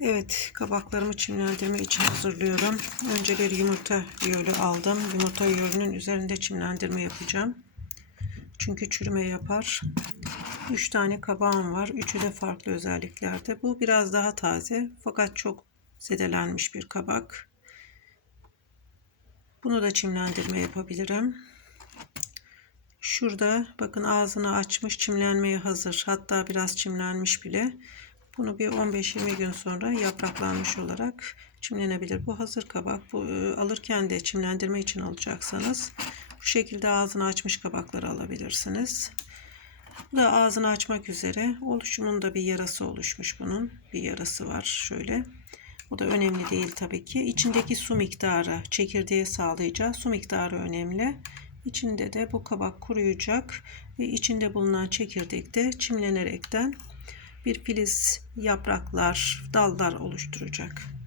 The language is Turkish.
Evet, kabaklarımı çimlendirme için hazırlıyorum. Önce bir yumurta yölü aldım. Yumurta yölünün üzerinde çimlendirme yapacağım. Çünkü çürüme yapar. 3 tane kabağım var. Üçü de farklı özelliklerde. Bu biraz daha taze fakat çok zedelenmiş bir kabak. Bunu da çimlendirme yapabilirim. Şurada bakın ağzını açmış çimlenmeye hazır. Hatta biraz çimlenmiş bile. Bunu bir 15-20 gün sonra yapraklanmış olarak çimlenebilir. Bu hazır kabak. Bu e, alırken de çimlendirme için alacaksanız bu şekilde ağzını açmış kabakları alabilirsiniz. Bu da ağzını açmak üzere. Oluşumunda bir yarası oluşmuş bunun. Bir yarası var şöyle. Bu da önemli değil tabii ki. İçindeki su miktarı, çekirdeğe sağlayacağı su miktarı önemli. İçinde de bu kabak kuruyacak ve içinde bulunan çekirdek de çimlenerekten bir filiz, yapraklar, dallar oluşturacak.